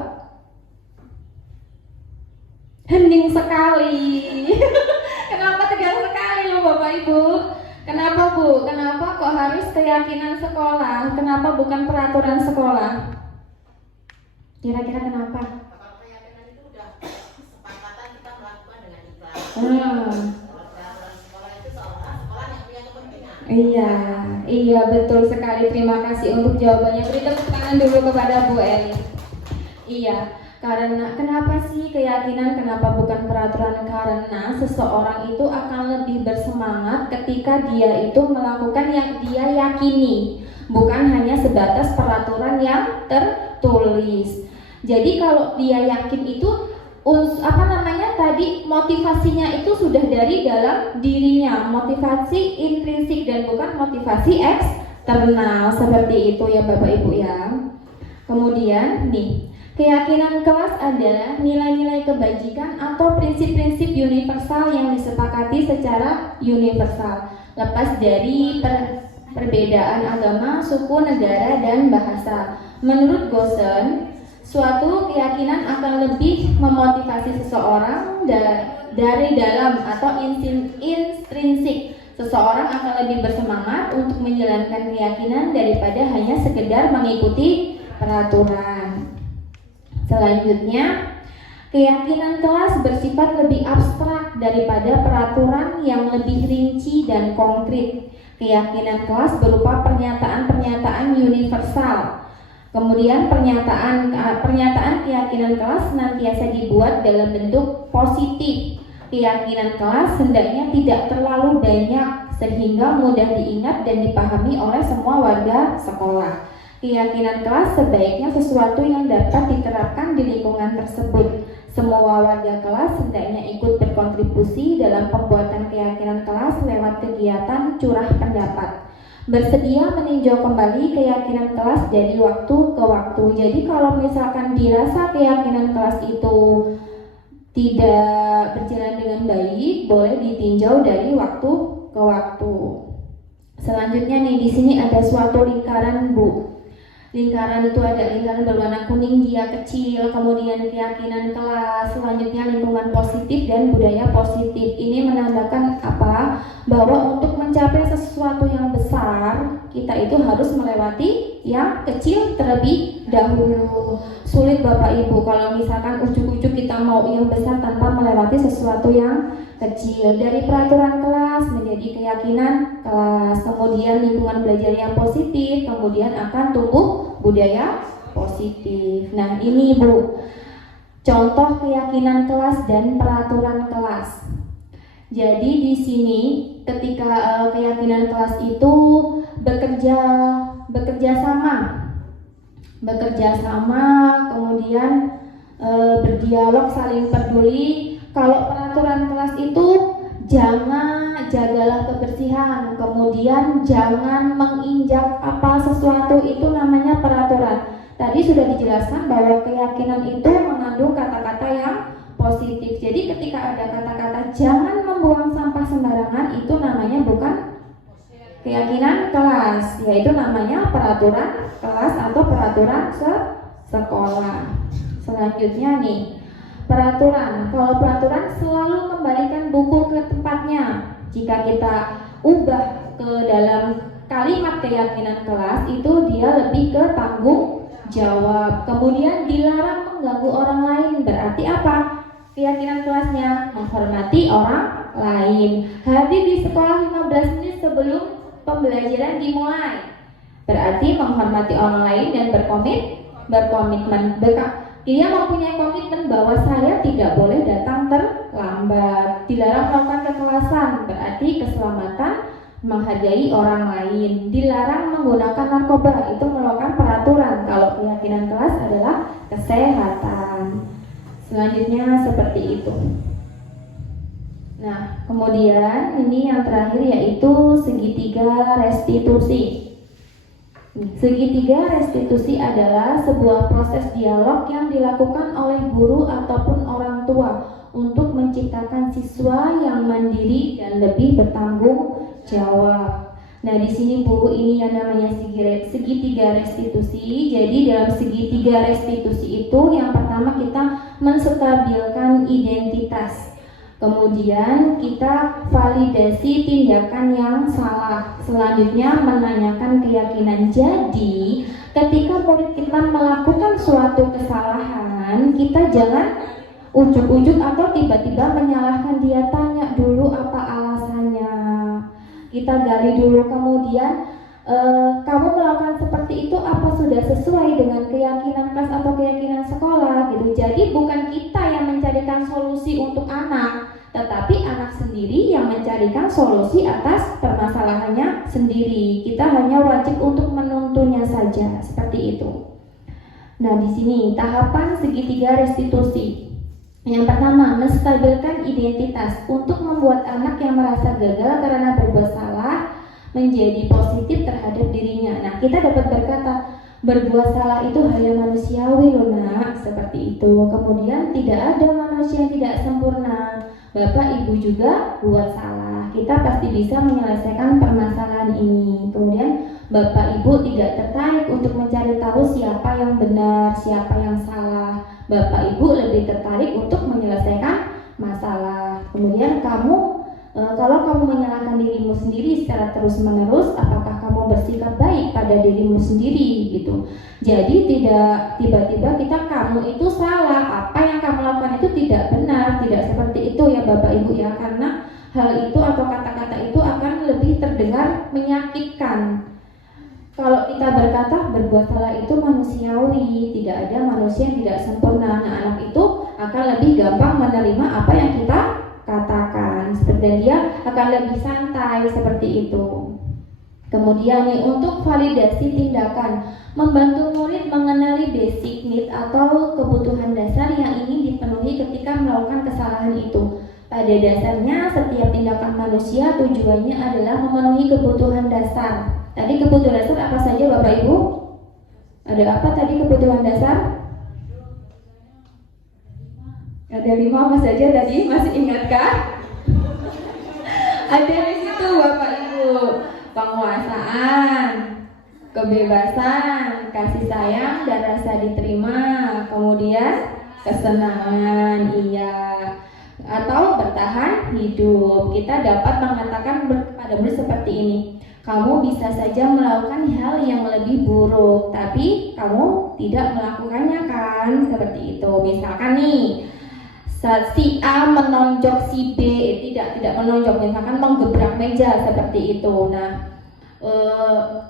Hening sekali. Kenapa tegang sekali loh Bapak Ibu? Kenapa Bu? Kenapa kok harus keyakinan sekolah? Kenapa bukan peraturan sekolah? Kira-kira kenapa? Kalau keyakinan itu udah kesepakatan kita melakukan dengan ikhlas. Kalau peraturan sekolah itu seolah sekolah yang punya kepentingan. Iya betul sekali. Terima kasih untuk jawabannya. Beri tepuk tangan dulu kepada Bu Eli. Iya. Karena kenapa sih keyakinan, kenapa bukan peraturan? Karena seseorang itu akan lebih bersemangat ketika dia itu melakukan yang dia yakini, bukan hanya sebatas peraturan yang tertulis. Jadi kalau dia yakin itu motivasinya itu sudah dari dalam dirinya, motivasi intrinsik dan bukan motivasi eksternal, seperti itu ya Bapak Ibu ya. Kemudian nih, keyakinan kelas adalah nilai-nilai kebajikan atau prinsip-prinsip universal yang disepakati secara universal, lepas dari perbedaan agama, suku, negara, dan bahasa. Menurut Gosen, suatu keyakinan akan lebih memotivasi seseorang dari dalam atau intrinsik. Seseorang akan lebih bersemangat untuk menjalankan keyakinan daripada hanya sekedar mengikuti peraturan. Selanjutnya, keyakinan kelas bersifat lebih abstrak daripada peraturan yang lebih rinci dan konkret. Keyakinan kelas berupa pernyataan-pernyataan universal. Kemudian pernyataan keyakinan kelas senantiasa dibuat dalam bentuk positif. Keyakinan kelas hendaknya tidak terlalu banyak sehingga mudah diingat dan dipahami oleh semua warga sekolah. Keyakinan kelas sebaiknya sesuatu yang dapat diterapkan di lingkungan tersebut. Semua warga kelas hendaknya ikut berkontribusi dalam pembuatan keyakinan kelas lewat kegiatan curah pendapat. Bersedia meninjau kembali keyakinan kelas dari waktu ke waktu. Jadi kalau misalkan dirasa keyakinan kelas itu tidak berjalan dengan baik, boleh ditinjau dari waktu ke waktu. Selanjutnya nih, di sini ada suatu lingkaran, Bu. Lingkaran itu ada lingkaran berwarna kuning, dia kecil, kemudian keyakinan kelas, selanjutnya lingkungan positif dan budaya positif. Ini menandakan apa? Bahwa untuk mencapai sesuatu yang besar, kita itu harus melewati yang kecil terlebih dahulu. Sulit Bapak Ibu kalau misalkan ujuk-ujuk kita mau yang besar tanpa melewati sesuatu yang kecil. Dari peraturan kelas menjadi keyakinan kelas, kemudian lingkungan belajar yang positif, kemudian akan tumbuh budaya positif. Nah, ini Bu, contoh keyakinan kelas dan peraturan kelas. Jadi di sini ketika keyakinan kelas itu bekerja sama, kemudian berdialog, saling peduli. Kalau peraturan kelas itu jagalah kebersihan, kemudian jangan menginjak apa sesuatu, itu namanya peraturan. Tadi sudah dijelaskan bahwa keyakinan itu mengandung kata-kata yang positif. Jadi ketika ada kata-kata jangan membuang sampah sembarangan, itu namanya bukan keyakinan kelas, yaitu namanya peraturan kelas atau peraturan sekolah. Selanjutnya nih, peraturan. Kalau peraturan selalu kembalikan buku ke tempatnya. Jika kita ubah ke dalam kalimat keyakinan kelas, itu dia lebih ke tanggung jawab. Kemudian dilarang mengganggu orang lain. Berarti apa? Keyakinan kelasnya menghormati orang lain. Hadir di sekolah 15 menit sebelum pembelajaran dimulai. Berarti menghormati orang lain dan berkomitmen. Dia mempunyai komitmen bahwa saya tidak boleh datang terlambat. Dilarang melakukan kekerasan, berarti keselamatan, menghargai orang lain. Dilarang menggunakan narkoba, itu merupakan peraturan. Kalau keyakinan kelas adalah kesehatan. Selanjutnya seperti itu. Nah, kemudian ini yang terakhir yaitu segitiga restitusi. Segitiga restitusi adalah sebuah proses dialog yang dilakukan oleh guru ataupun orang tua untuk menciptakan siswa yang mandiri dan lebih bertanggung jawab. Nah, di sini Bu, ini yang namanya segitiga restitusi. Jadi dalam segitiga restitusi itu yang pertama kita menstabilkan identitas. Kemudian kita validasi tindakan yang salah. Selanjutnya menanyakan keyakinan. Jadi ketika murid kita melakukan suatu kesalahan, kita jangan ujuk-ujuk atau tiba-tiba menyalahkan dia. Tanya dulu apa alasannya. Kita gali dulu, kemudian kamu melakukan seperti itu apa sudah sesuai dengan keyakinan kelas atau keyakinan sekolah gitu. Jadi bukan kita yang mencarikan solusi untuk anak, tetapi anak sendiri yang mencarikan solusi atas permasalahannya sendiri. Kita hanya wajib untuk menuntunnya saja, seperti itu. Nah, di sini tahapan segitiga restitusi. Yang pertama, menstabilkan identitas untuk membuat anak yang merasa gagal karena berbuat salah menjadi positif terhadap dirinya. Nah, kita dapat berkata Berbuat salah itu hal yang manusiawi loh nak, seperti itu. Kemudian tidak ada manusia yang tidak sempurna. Bapak ibu juga buat salah. Kita pasti bisa menyelesaikan permasalahan ini. Kemudian bapak ibu tidak tertarik untuk mencari tahu siapa yang benar, siapa yang salah. Bapak ibu lebih tertarik untuk menyelesaikan masalah. Kemudian kamu kalau kamu menyalahkan dirimu sendiri secara terus-menerus, apakah kamu bersikap baik pada dirimu sendiri gitu. Jadi tidak tiba-tiba kamu itu salah, apa yang kamu lakukan itu tidak benar, tidak seperti itu ya Bapak Ibu ya, karena hal itu atau kata-kata itu akan lebih terdengar menyakitkan. Kalau kita berkata berbuat salah itu manusiawi, tidak ada manusia yang tidak sempurna. Nah, anak itu akan lebih gampang menerima apa yang kita katakan, dan dia akan lebih santai seperti itu. Kemudian nih, untuk validasi tindakan, membantu murid mengenali basic need atau kebutuhan dasar yang ingin dipenuhi ketika melakukan kesalahan itu. Pada dasarnya setiap tindakan manusia tujuannya adalah memenuhi kebutuhan dasar. Tadi kebutuhan dasar apa saja Bapak Ibu? Ada apa tadi kebutuhan dasar? Ada 5 apa saja tadi? Masih ingatkah? Ada di situ Bapak Ibu. Penguasaan, kebebasan, kasih sayang dan rasa diterima, kemudian kesenangan, iya, atau bertahan hidup. Kita dapat mengatakan kepada murid seperti ini. Kamu bisa saja melakukan hal yang lebih buruk, tapi kamu tidak melakukannya kan? Seperti itu. Misalkan nih, si A menonjok si B, tidak menonjok, misalkan menggebrak meja seperti itu. Nah,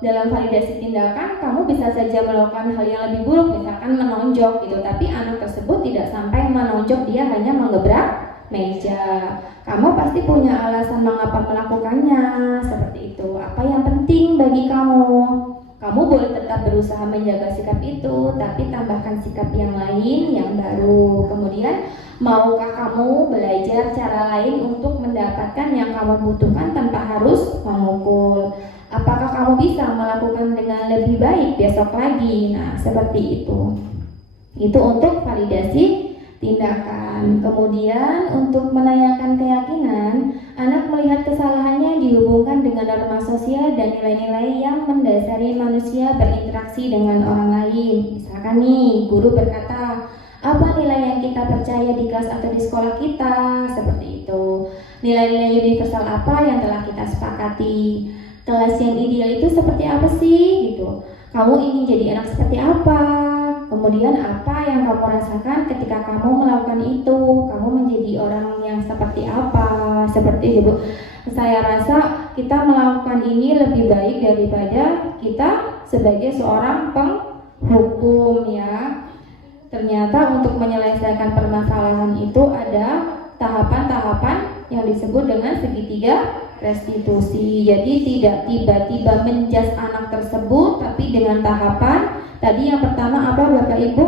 dalam validasi tindakan kamu bisa saja melakukan hal yang lebih buruk, misalkan menonjok gitu, tapi anak tersebut tidak sampai menonjok, dia hanya menggebrak meja. Kamu pasti punya alasan mengapa melakukannya, seperti itu. Apa yang penting bagi kamu? Kamu boleh tetap berusaha menjaga sikap itu, tapi tambahkan sikap yang lain, yang baru. Kemudian, maukah kamu belajar cara lain untuk mendapatkan yang kamu butuhkan tanpa harus memukul? Apakah kamu bisa melakukan dengan lebih baik besok lagi? Nah, seperti itu. Itu untuk validasi tindakan. Kemudian untuk menanyakan keyakinan, anak melihat kesalahannya dihubungkan dengan norma sosial dan nilai-nilai yang mendasari manusia berinteraksi dengan orang lain. Misalkan nih, guru berkata, apa nilai yang kita percaya di kelas atau di sekolah kita? Seperti itu. Nilai-nilai universal apa yang telah kita sepakati? Kelas yang ideal itu seperti apa sih? Gitu. Kamu ingin jadi anak seperti apa? Kemudian apa yang kamu rasakan ketika kamu melakukan itu? Kamu menjadi orang yang seperti apa? Seperti itu. Saya rasa kita melakukan ini lebih baik daripada kita sebagai seorang penghukum ya. Ternyata untuk menyelesaikan permasalahan itu ada tahapan-tahapan yang disebut dengan segitiga restitusi. Jadi tidak tiba-tiba menjas anak tersebut, tapi dengan tahapan. Tadi yang pertama apa Bapak Ibu?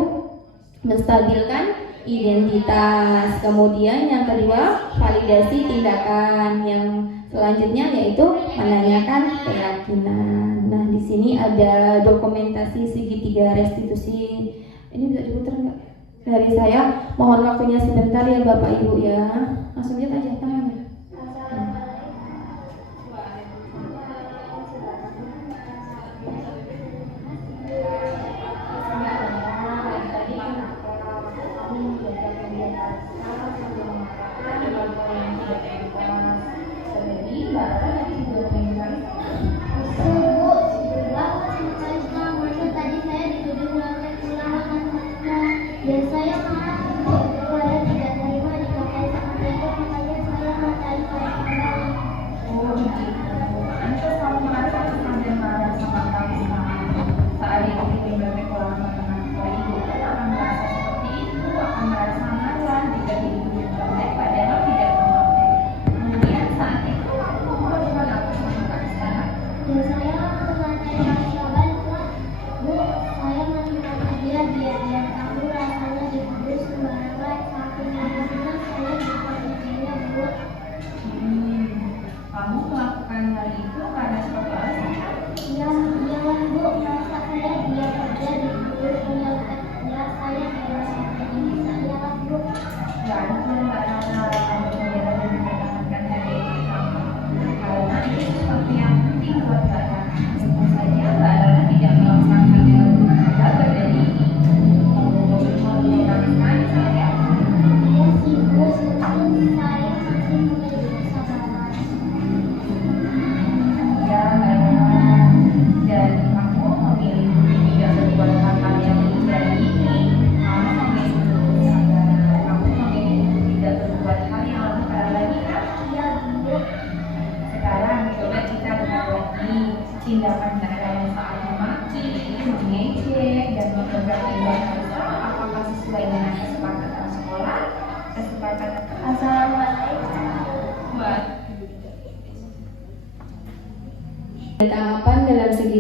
Menstabilkan identitas. Kemudian yang kedua validasi tindakan. Yang selanjutnya yaitu menanyakan keyakinan. Nah, di sini ada dokumentasi segitiga restitusi. Ini bisa diputar nggak? Dari saya, mohon waktunya sebentar ya Bapak Ibu ya. Langsung lihat aja tangannya. Dan saya marah kepada tidak terima jika saya seperti itu, makanya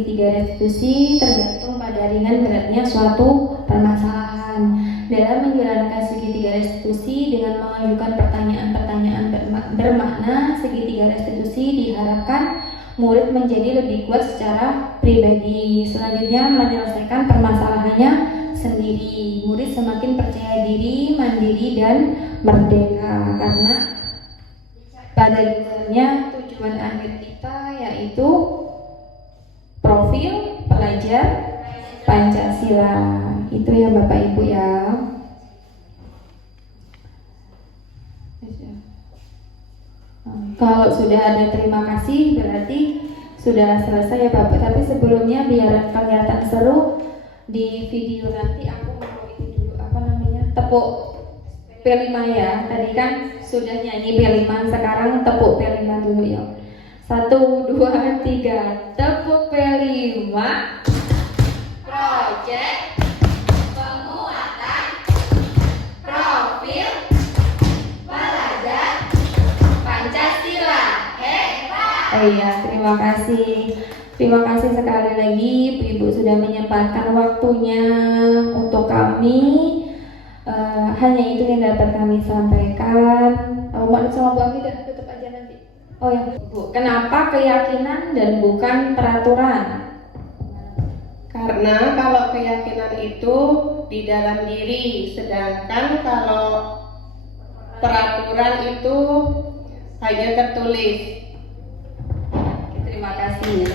segitiga restitusi tergantung pada ringan beratnya suatu permasalahan. Dalam menjalankan segitiga restitusi dengan mengajukan pertanyaan-pertanyaan bermakna, segitiga restitusi diharapkan murid menjadi lebih kuat secara pribadi. Selanjutnya menyelesaikan permasalahannya sendiri. Murid semakin percaya diri, mandiri, dan merdeka karena pada dasarnya tujuan akhir kita yaitu profil pelajar Pancasila. Itu ya Bapak Ibu ya. Kalau sudah ada terima kasih berarti sudah selesai ya Bapak. Tapi sebelumnya biar kelihatan seru di video nanti aku mau itu dulu tepuk P5 ya. Tadi kan sudah nyanyi P5, sekarang tepuk P5 dulu ya. 1, 2, 3, tepuk P5. Project penguatan profil pelajar Pancasila. Iya, terima kasih. Terima kasih sekali lagi Ibu sudah menyempatkan waktunya untuk kami. Hanya itu yang dapat kami sampaikan. Mau sama Bu Ami dan tutup aja nanti. Oh ya, Bu. Kenapa keyakinan dan bukan peraturan? Karena kalau keyakinan itu di dalam diri, sedangkan kalau peraturan itu hanya tertulis. Terima kasih.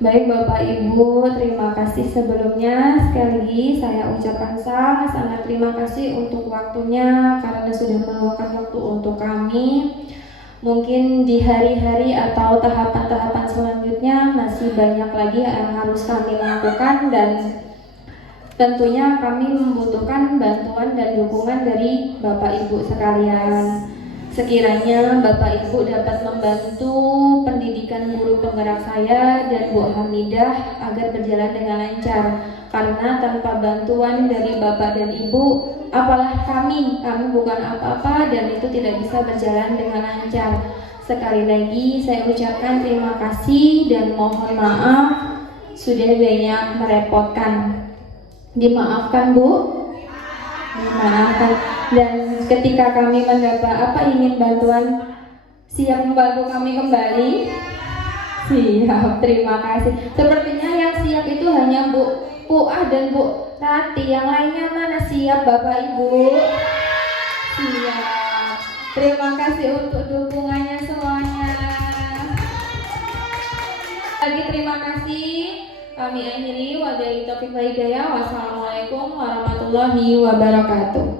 Baik Bapak Ibu, terima kasih sebelumnya. Sekali lagi saya ucapkan sangat terima kasih untuk waktunya karena sudah meluangkan waktu untuk kami. Mungkin di hari-hari atau tahapan-tahapan selanjutnya masih banyak lagi yang harus kami lakukan dan tentunya kami membutuhkan bantuan dan dukungan dari Bapak Ibu sekalian. Sekiranya Bapak Ibu dapat membantu pendidikan guru penggerak saya dan Bu Hamidah agar berjalan dengan lancar. Karena tanpa bantuan dari Bapak dan Ibu, apalah kami bukan apa-apa dan itu tidak bisa berjalan dengan lancar. Sekali lagi saya ucapkan terima kasih dan mohon maaf sudah banyak merepotkan. Dimaafkan Bu. Dimaafkan. Dan ketika kami mendapat ingin bantuan, siap membantu kami kembali? Siap, terima kasih. Sepertinya yang siap itu hanya Bu Puah dan Bu Rati. Yang lainnya mana siap Bapak Ibu? Siap. Terima kasih untuk dukungannya semuanya. Lagi terima kasih. Kami akhiri. Wabillahi taufiq wal hidayah. Wassalamualaikum warahmatullahi wabarakatuh.